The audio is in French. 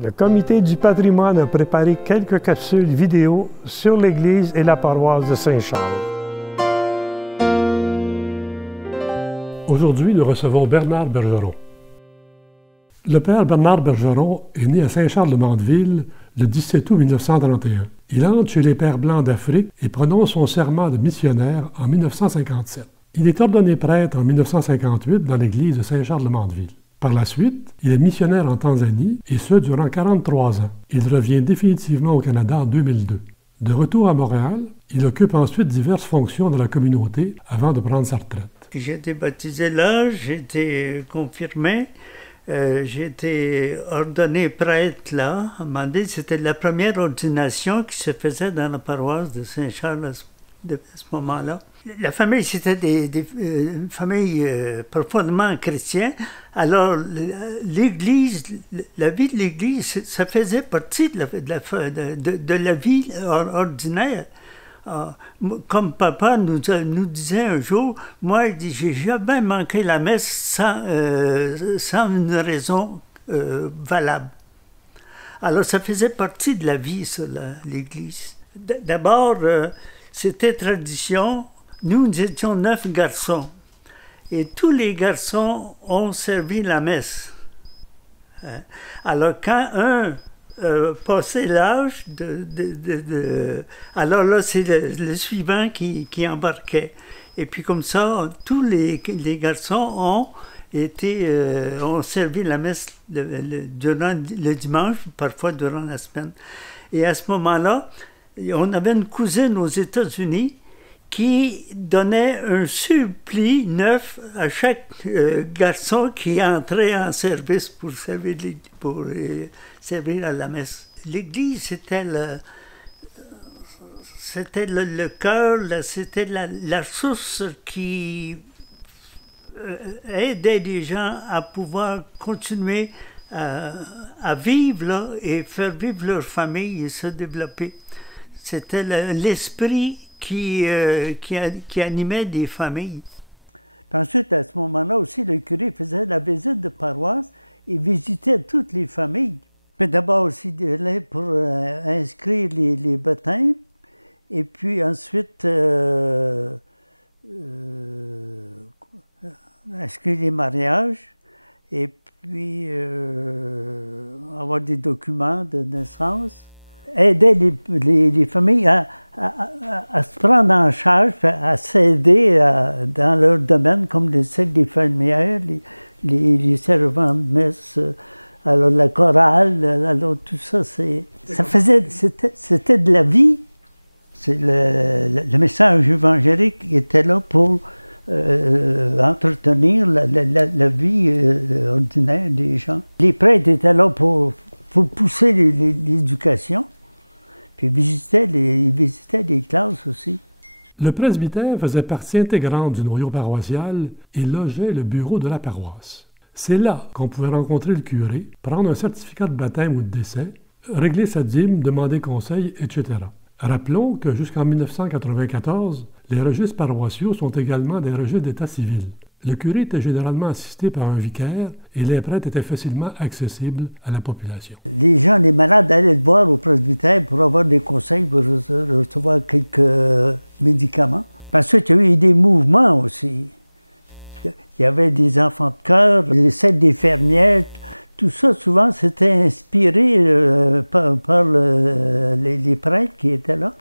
Le comité du patrimoine a préparé quelques capsules vidéo sur l'église et la paroisse de Saint-Charles. Aujourd'hui, nous recevons Bernard Bergeron. Le père Bernard Bergeron est né à Saint-Charles-de-Mandeville le 17 août 1931. Il entre chez les Pères Blancs d'Afrique et prononce son serment de missionnaire en 1957. Il est ordonné prêtre en 1958 dans l'église de Saint-Charles-de-Mandeville. Par la suite, il est missionnaire en Tanzanie, et ce durant 43 ans. Il revient définitivement au Canada en 2002. De retour à Montréal, il occupe ensuite diverses fonctions dans la communauté avant de prendre sa retraite. J'ai été baptisé là, j'ai été confirmé, j'ai été ordonné prêtre là. À un moment donné, c'était la première ordination qui se faisait dans la paroisse de Saint-Charles à ce moment-là. La famille, c'était une famille profondément chrétienne. Alors, l'Église, la vie de l'Église, ça faisait partie de la vie ordinaire. Comme papa nous disait un jour, moi, il dit, j'ai jamais manqué la messe sans une raison valable. Alors, ça faisait partie de la vie, ça, l'Église. D'abord, c'était tradition. Nous étions 9 garçons. Et tous les garçons ont servi la messe. Alors, quand un passait l'âge alors là, c'est le suivant qui embarquait. Et puis comme ça, tous les garçons ont servi la messe durant le dimanche, parfois durant la semaine. Et à ce moment-là, on avait une cousine aux États-Unis qui donnait un suppli neuf à chaque garçon qui entrait en service pour servir à la messe. L'Église, c'était le cœur, c'était la source qui aidait les gens à pouvoir continuer à vivre là, et faire vivre leur famille et se développer. C'était l'esprit qui animait des familles. Puis ensuite, à ce moment-là aussi, le curé faisait la visite de paroisse et visitait toutes les familles. Puis d'abord aussi, il allait pour inscrire les baptêmes, et puis ensuite inscrire les mariages, et puis avoir des documents de naissance. Aider les familles à se prendre en charge, à s'aider dans leur domaine, comme les infirmières, les servants de messe, alors la chorale, alors tout ça, c'était de la vie. Le message évangélique était là pour entretenir la vie ordinaire des gens. Les prêtres étaient là pour pousser l'éducation. Puis il visitait les classes aussi. Le presbytère faisait partie intégrante du noyau paroissial et logeait le bureau de la paroisse. C'est là qu'on pouvait rencontrer le curé, prendre un certificat de baptême ou de décès, régler sa dîme, demander conseil, etc. Rappelons que jusqu'en 1994, les registres paroissiaux sont également des registres d'état civil. Le curé était généralement assisté par un vicaire et les prêtres étaient facilement accessibles à la population. Les gens, les malades, allaient le voir au presbytère pour avoir des conseils, pour recevoir quelques médicaments. Ensuite, il y a eu des mouvements aussi. Il y avait des enfants de cœur, les sectes des fermières. Tout ça, souvent, c'était inspiré par les prêtres qui étaient là.